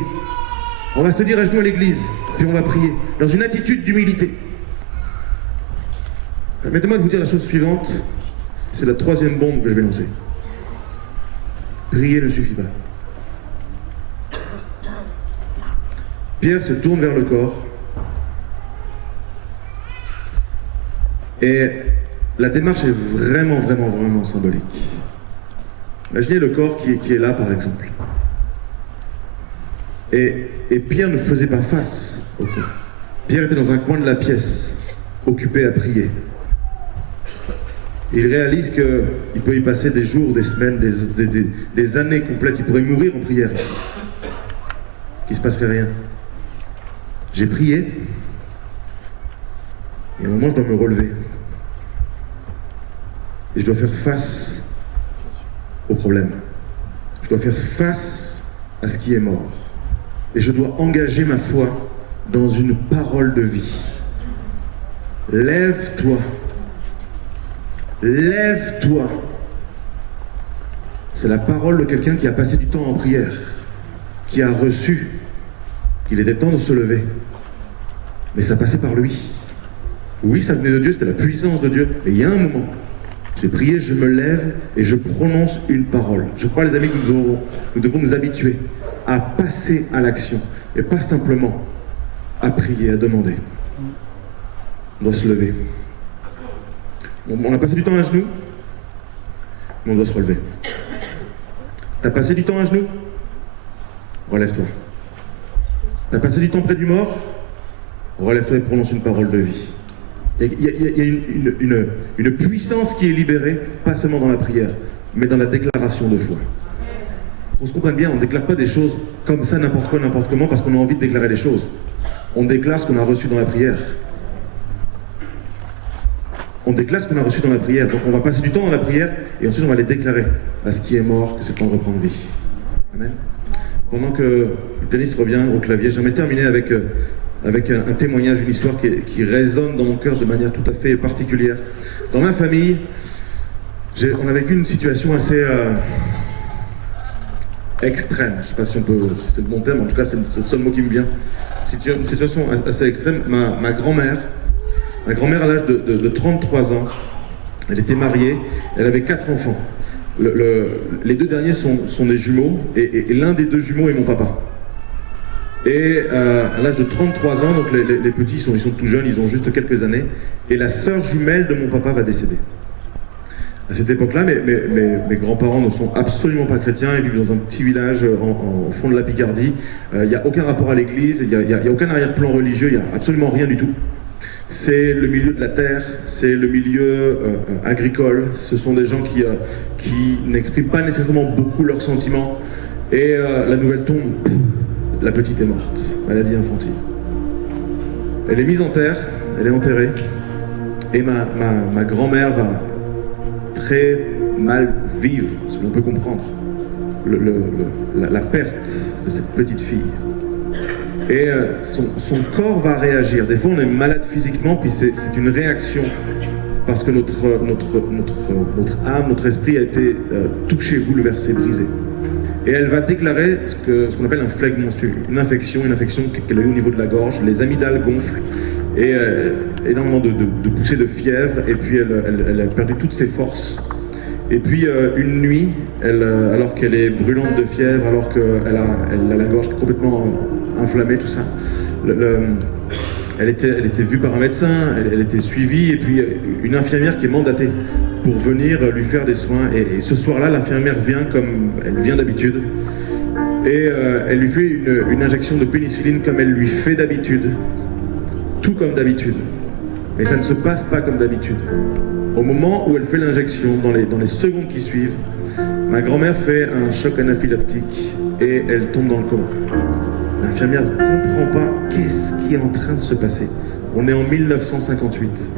On va se tenir à genoux à l'église, puis on va prier, dans une attitude d'humilité. Permettez-moi de vous dire la chose suivante, c'est la troisième bombe que je vais lancer. Prier ne suffit pas. Pierre se tourne vers le corps et la démarche est vraiment, vraiment, vraiment symbolique. Imaginez le corps qui est là, par exemple. Et Pierre ne faisait pas face au corps. Pierre était dans un coin de la pièce, occupé à prier. Et il réalise qu'il peut y passer des jours, des semaines, des années complètes. Il pourrait mourir en prière ici. Qu'il ne se passerait rien. J'ai prié. Et à un moment, je dois me relever. Et je dois faire face au problème. Je dois faire face à ce qui est mort. Et je dois engager ma foi dans une parole de vie. Lève-toi. Lève-toi. C'est la parole de quelqu'un qui a passé du temps en prière, qui a reçu qu'il était temps de se lever. Mais ça passait par lui. Oui, ça venait de Dieu, c'était la puissance de Dieu. Mais il y a un moment, j'ai prié, je me lève et je prononce une parole. Je crois, les amis, que nous devons nous habituer à passer à l'action et pas simplement à prier, à demander. On doit se lever. On a passé du temps à genoux, mais on doit se relever. T'as passé du temps à genoux? Relève-toi. T'as passé du temps près du mort? Relève-toi et prononce une parole de vie. Il y a une puissance qui est libérée, pas seulement dans la prière, mais dans la déclaration de foi. On se comprenne bien, on ne déclare pas des choses comme ça, n'importe quoi, n'importe comment, parce qu'on a envie de déclarer les choses. On déclare ce qu'on a reçu dans la prière. On déclare ce qu'on a reçu dans la prière. Donc on va passer du temps dans la prière, et ensuite on va les déclarer à ce qui est mort, que c'est le temps de reprendre vie. Amen. Pendant que le pianiste revient au clavier, j'aimerais terminer avec un témoignage, une histoire qui résonne dans mon cœur de manière tout à fait particulière. Dans ma famille, on a vécu une situation assez extrême. Je ne sais pas si c'est le bon terme, en tout cas c'est le seul mot qui me vient. Une situation assez extrême. Ma grand-mère, à l'âge de 33 ans, elle était mariée, elle avait 4 enfants. Les 2 derniers sont des jumeaux, et l'un des 2 jumeaux est mon papa. Et à l'âge de 33 ans, donc les petits ils sont tout jeunes, ils ont juste quelques années, et la sœur jumelle de mon papa va décéder. À cette époque-là, mes grands-parents ne sont absolument pas chrétiens, ils vivent dans un petit village au fond de la Picardie. Il n'y a aucun rapport à l'église, il n'y a aucun arrière-plan religieux, il n'y a absolument rien du tout. C'est le milieu de la terre, c'est le milieu agricole, ce sont des gens qui n'expriment pas nécessairement beaucoup leurs sentiments. Et la nouvelle tombe, la petite est morte, maladie infantile. Elle est mise en terre, elle est enterrée, et ma grand-mère va très mal vivre, ce que l'on peut comprendre, la perte de cette petite fille. Et son corps va réagir. Des fois on est malade physiquement, puis c'est une réaction, parce que notre âme, notre esprit a été touché, bouleversé, brisé. Et elle va déclarer ce qu'on appelle un flegme menstruel, une infection qu'elle a eu au niveau de la gorge. Les amygdales gonflent, et énormément de poussées de fièvre, et puis elle a perdu toutes ses forces. Et puis une nuit, alors qu'elle est brûlante de fièvre, alors qu'elle a la gorge complètement inflammée, tout ça, elle était vue par un médecin, elle était suivie, et puis une infirmière qui est mandatée pour venir lui faire des soins. Et ce soir-là, l'infirmière vient comme elle vient d'habitude, et elle lui fait une injection de pénicilline comme elle lui fait d'habitude, tout comme d'habitude. Mais ça ne se passe pas comme d'habitude. Au moment où elle fait l'injection, dans les secondes qui suivent, ma grand-mère fait un choc anaphylactique et elle tombe dans le coma. L'infirmière ne comprend pas qu'est-ce qui est en train de se passer. On est en 1958,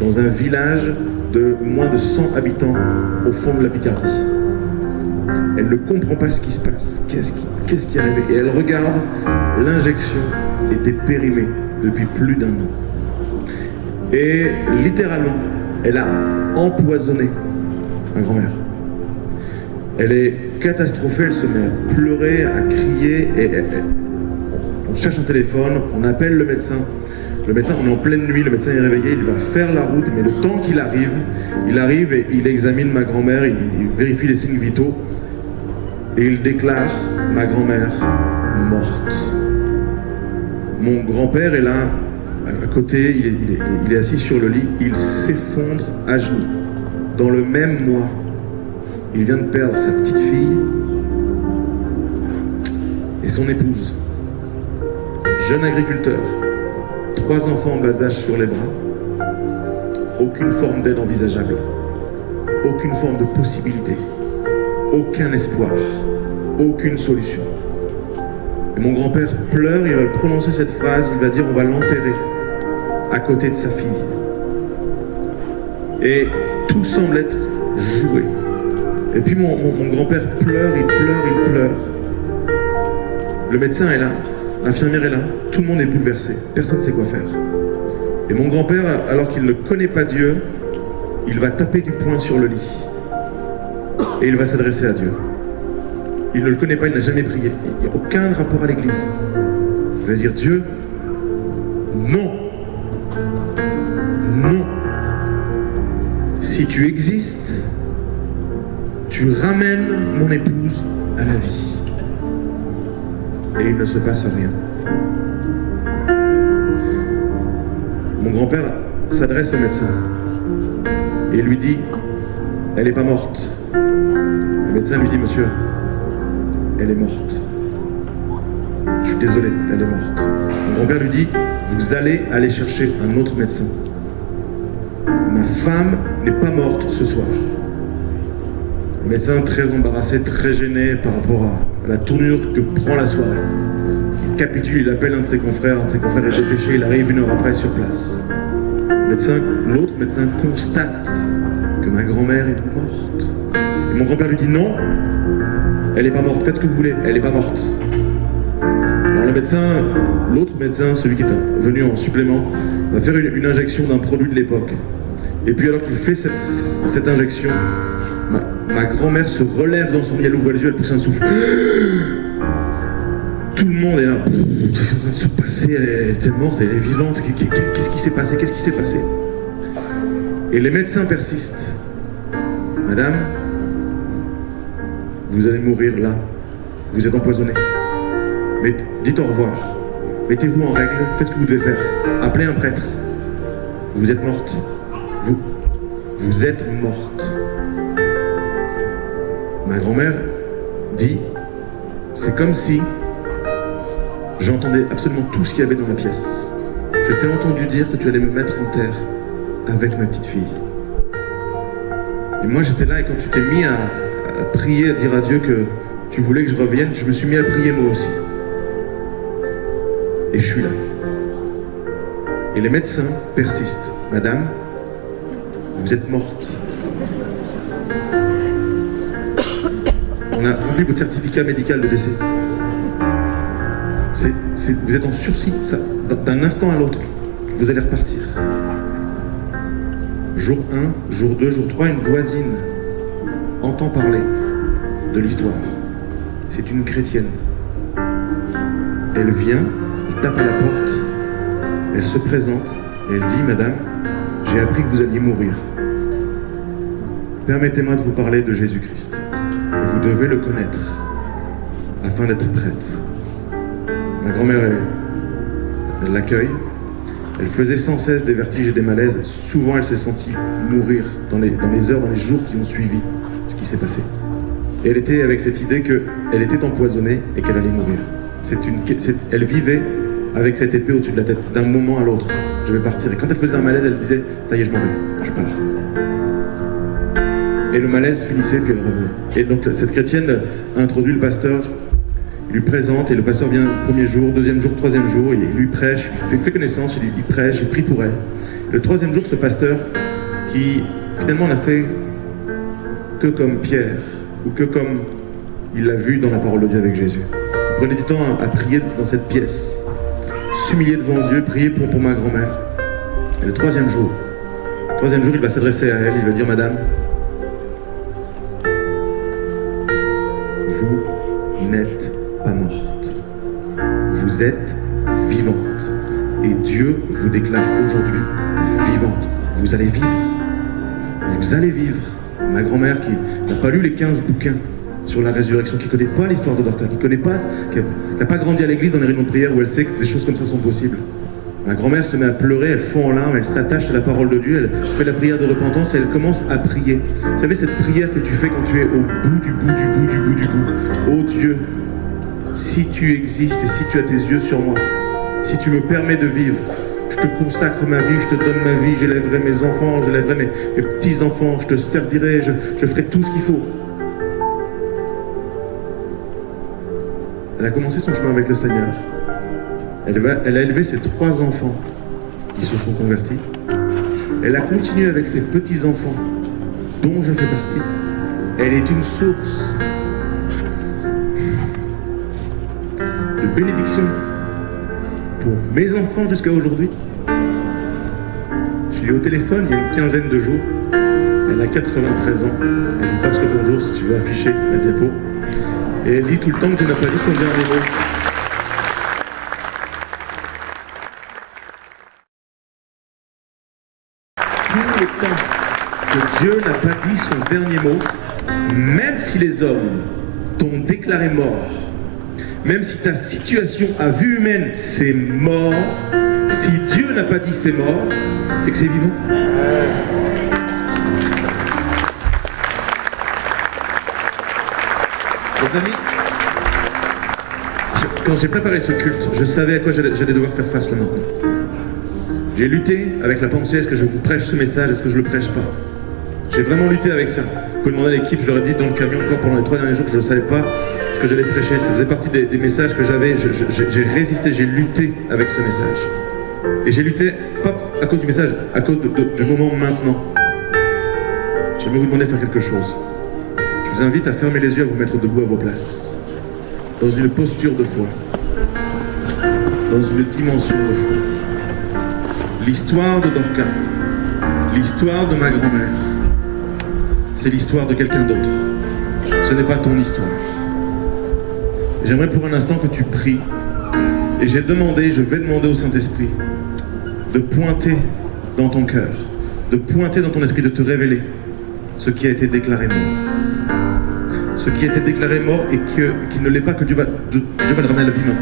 dans un village de moins de 100 habitants au fond de la Picardie. Elle ne comprend pas ce qui se passe. Qu'est-ce qui est arrivé? Et elle regarde, l'injection était périmée depuis plus d'1 an. Et littéralement, elle a empoisonné ma grand-mère. Elle est catastrophée, elle se met à pleurer, à crier, et on cherche un téléphone, on appelle le médecin. Le médecin, on est en pleine nuit, le médecin est réveillé, il va faire la route, mais le temps qu'il arrive, et il examine ma grand-mère, il vérifie les signes vitaux, et il déclare ma grand-mère morte. Mon grand-père est là, à côté, il est assis sur le lit, il s'effondre à genoux. Dans le même mois, il vient de perdre sa petite fille et son épouse. Jeune agriculteur, 3 enfants en bas âge sur les bras, aucune forme d'aide envisageable, aucune forme de possibilité, aucun espoir, aucune solution. Et mon grand-père pleure, il va prononcer cette phrase, il va dire on va l'enterrer à côté de sa fille. Et tout semble être joué. Et puis mon grand-père pleure, il pleure. Le médecin est là, l'infirmière est là, tout le monde est bouleversé, personne ne sait quoi faire. Et mon grand-père, alors qu'il ne connaît pas Dieu, il va taper du poing sur le lit. et il va s'adresser à Dieu. Il ne le connaît pas, il n'a jamais prié. Il n'y a aucun rapport à l'église. Il va dire, Dieu, non. Non. Si tu existes, tu ramènes mon épouse à la vie. Et il ne se passe rien. Mon grand-père s'adresse au médecin et lui dit, elle n'est pas morte. Le médecin lui dit, monsieur, elle est morte. Je suis désolé, elle est morte. Mon grand-père lui dit, vous allez aller chercher un autre médecin. Ma femme n'est pas morte ce soir. Le médecin, très embarrassé, très gêné par rapport à la tournure que prend la soirée, il capitule, il appelle un de ses confrères est dépêché, il arrive 1 heure après sur place. L'autre médecin constate que ma grand-mère est morte. Et mon grand-père lui dit, non, elle n'est pas morte, faites ce que vous voulez, elle n'est pas morte. Alors l'autre médecin, celui qui est venu en supplément, va faire une injection d'un produit de l'époque. Et puis alors qu'il fait cette injection, ma grand-mère se relève dans son lit, elle ouvre les yeux, elle pousse un souffle. Tout le monde est là. Qu'est-ce qui est en train de se passer? Elle était morte, elle est vivante. Qu'est-ce qui s'est passé? Qu'est-ce qui s'est passé? Et les médecins persistent. Madame, vous allez mourir là. Vous êtes empoisonnée. Mais dites au revoir. Mettez-vous en règle, faites ce que vous devez faire. Appelez un prêtre. Vous êtes morte. Vous êtes morte. Ma grand-mère dit, c'est comme si j'entendais absolument tout ce qu'il y avait dans la pièce. Je t'ai entendu dire que tu allais me mettre en terre avec ma petite fille. Et moi j'étais là et quand tu t'es mis à prier, à dire à Dieu que tu voulais que je revienne, je me suis mis à prier moi aussi. Et je suis là. Et les médecins persistent. Madame, vous êtes morte. On a rempli votre certificat médical de décès. Vous êtes en sursis, d'un instant à l'autre. Vous allez repartir. Jour 1, jour 2, jour 3, une voisine entend parler de l'histoire. C'est une chrétienne. Elle vient, elle tape à la porte, elle se présente et elle dit, Madame, j'ai appris que vous alliez mourir. Permettez-moi de vous parler de Jésus-Christ. Vous devez le connaître afin d'être prête. Ma grand-mère, elle l'accueille. Elle faisait sans cesse des vertiges et des malaises. Souvent, elle s'est sentie mourir dans les heures, dans les jours qui ont suivi ce qui s'est passé. Et elle était avec cette idée qu'elle était empoisonnée et qu'elle allait mourir. Elle vivait avec cette épée au-dessus de la tête, d'un moment à l'autre. Je vais partir. Et quand elle faisait un malaise, elle disait, ça y est, je m'en vais, je pars. Et le malaise finissait, puis elle revenait. Et donc cette chrétienne introduit le pasteur, il lui présente, et le pasteur vient le premier jour, deuxième jour, troisième jour, il lui prêche, il fait connaissance, il prêche, il prie pour elle. Et le troisième jour, ce pasteur, qui finalement n'a fait que comme Pierre, ou que comme il l'a vu dans la parole de Dieu avec Jésus. Il prenait du temps à prier dans cette pièce, s'humilier devant Dieu, prier pour ma grand-mère. Et le troisième jour, il va s'adresser à elle, il va dire, Madame, vous n'êtes pas morte. Vous êtes vivante. Et Dieu vous déclare aujourd'hui vivante. Vous allez vivre. Vous allez vivre. Ma grand-mère qui n'a pas lu les 15 bouquins sur la résurrection, qui ne connaît pas l'histoire de Dorcas, qui n'a pas grandi à l'église dans les réunions de prière où elle sait que des choses comme ça sont possibles. Ma grand-mère se met à pleurer, elle fond en larmes, elle s'attache à la parole de Dieu, elle fait la prière de repentance et elle commence à prier. Vous savez, cette prière que tu fais quand tu es au bout du bout. Oh Dieu, si tu existes et si tu as tes yeux sur moi, si tu me permets de vivre, je te consacre ma vie, je te donne ma vie, j'élèverai mes enfants, j'élèverai mes petits-enfants, je te servirai, je ferai tout ce qu'il faut. Elle a commencé son chemin avec le Seigneur. Elle a élevé ses 3 enfants qui se sont convertis. Elle a continué avec ses petits-enfants, dont je fais partie. Elle est une source de bénédiction pour mes enfants jusqu'à aujourd'hui. Je l'ai au téléphone il y a une quinzaine de jours. Elle a 93 ans. Elle vous passe le bonjour si tu veux afficher la diapo. Et elle dit tout le temps que Dieu n'a pas dit son dernier mot. Tout le temps que Dieu n'a pas dit son dernier mot, même si les hommes t'ont déclaré mort, même si ta situation à vue humaine c'est mort, si Dieu n'a pas dit c'est mort, c'est que c'est vivant. Les amis, quand j'ai préparé ce culte, je savais à quoi j'allais devoir faire face là maintenant. J'ai lutté avec la pensée, est-ce que je vous prêche ce message, est-ce que je le prêche pas? J'ai vraiment lutté avec ça. Vous pouvez demander à l'équipe, je leur ai dit dans le camion encore pendant les 3 derniers jours que je ne savais pas ce que j'allais prêcher. Ça faisait partie des messages que j'avais. J'ai résisté, j'ai lutté avec ce message. Et j'ai lutté, pas à cause du message, à cause du moment maintenant. J'aimerais vous demander de faire quelque chose. Je vous invite à fermer les yeux, à vous mettre debout à vos places. Dans une posture de foi. Dans une dimension de foi. L'histoire de Dorca, l'histoire de ma grand-mère, c'est l'histoire de quelqu'un d'autre. Ce n'est pas ton histoire. J'aimerais pour un instant que tu pries. Et je vais demander au Saint-Esprit de pointer dans ton cœur, de pointer dans ton esprit, de te révéler ce qui a été déclaré mort. Ce qui a été déclaré mort et qui ne l'est pas, que Dieu va le ramener à la vie maintenant.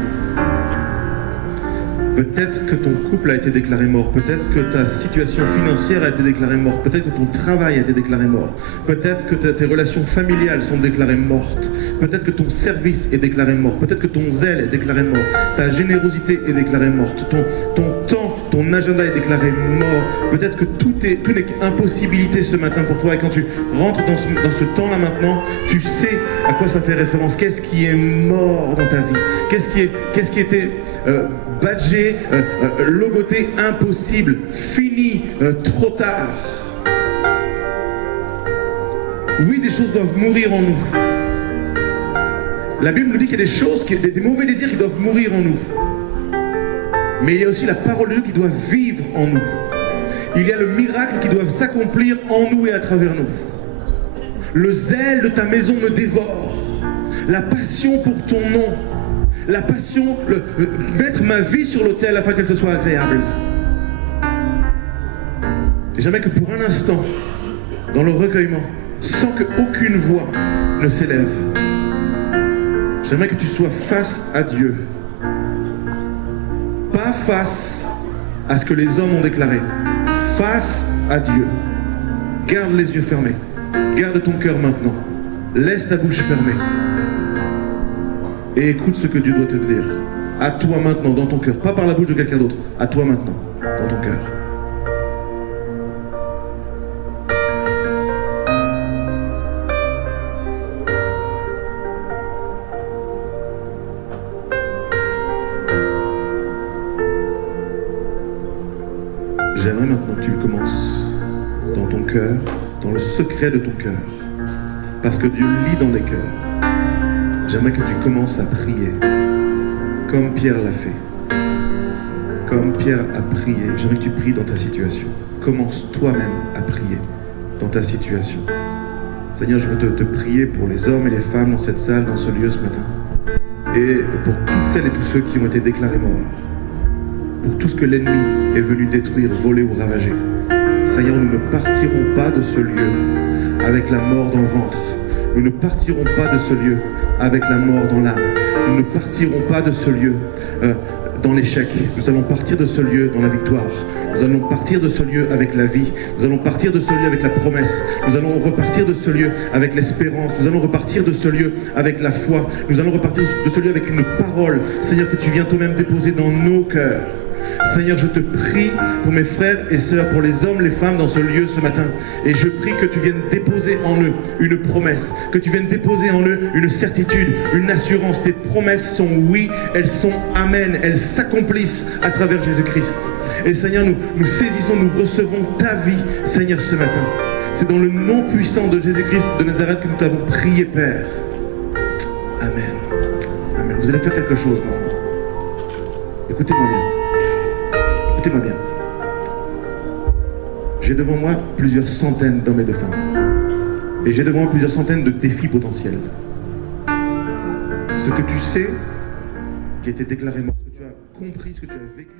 Peut-être que ton couple a été déclaré mort, peut-être que ta situation financière a été déclarée morte, peut-être que ton travail a été déclaré mort, peut-être que tes relations familiales sont déclarées mortes, peut-être que ton service est déclaré mort, peut-être que ton zèle est déclaré mort, ta générosité est déclarée morte, ton temps, ton agenda est déclaré mort, peut-être que tout n'est qu'impossibilité ce matin pour toi, et quand tu rentres dans ce temps-là maintenant, tu sais à quoi ça fait référence, qu'est-ce qui est mort dans ta vie, qu'est-ce qui était badgé, logoté, impossible, fini, trop tard. Oui, des choses doivent mourir en nous. La Bible nous dit qu'il y a des choses, des mauvais désirs qui doivent mourir en nous. Mais il y a aussi la parole de Dieu qui doit vivre en nous. Il y a le miracle qui doit s'accomplir en nous et à travers nous. Le zèle de ta maison me dévore. La passion pour ton nom. La passion, mettre ma vie sur l'autel afin qu'elle te soit agréable. Et j'aimerais que pour un instant, dans le recueillement, sans qu'aucune voix ne s'élève, j'aimerais que tu sois face à Dieu. Pas face à ce que les hommes ont déclaré. Face à Dieu. Garde les yeux fermés. Garde ton cœur maintenant. Laisse ta bouche fermée. Et écoute ce que Dieu doit te dire. À toi maintenant, dans ton cœur. Pas par la bouche de quelqu'un d'autre. À toi maintenant, dans ton cœur. J'aimerais maintenant que tu commences dans ton cœur, dans le secret de ton cœur. Parce que Dieu lit dans les cœurs. J'aimerais que tu commences à prier, comme Pierre l'a fait. Comme Pierre a prié, j'aimerais que tu pries dans ta situation. Commence toi-même à prier dans ta situation. Seigneur, je veux te prier pour les hommes et les femmes dans cette salle, dans ce lieu ce matin. Et pour toutes celles et tous ceux qui ont été déclarés morts. Pour tout ce que l'ennemi est venu détruire, voler ou ravager. Seigneur, nous ne partirons pas de ce lieu avec la mort dans le ventre. Nous ne partirons pas de ce lieu avec la mort dans l'âme. Nous ne partirons pas de ce lieu dans l'échec. Nous allons partir de ce lieu dans la victoire. Nous allons partir de ce lieu avec la vie. Nous allons partir de ce lieu avec la promesse. Nous allons repartir de ce lieu avec l'espérance. Nous allons repartir de ce lieu avec la foi. Nous allons repartir de ce lieu avec une parole, Seigneur, que tu viens toi-même déposer dans nos cœurs. Seigneur, je te prie pour mes frères et sœurs, pour les hommes, les femmes dans ce lieu ce matin. Et je prie que tu viennes déposer en eux une promesse, que tu viennes déposer en eux une certitude, une assurance. Tes promesses sont oui, elles sont amen, elles s'accomplissent à travers Jésus-Christ. Et Seigneur, nous saisissons, nous recevons ta vie, Seigneur, ce matin. C'est dans le nom puissant de Jésus-Christ de Nazareth que nous t'avons prié, Père. Amen. Amen. Vous allez faire quelque chose maintenant. Écoutez-moi bien. Écoutez-moi bien. j'ai devant moi plusieurs centaines d'hommes et de femmes. Et j'ai devant moi plusieurs centaines de défis potentiels. Ce que tu sais, qui a été déclaré mort, ce que tu as compris, ce que tu as vécu.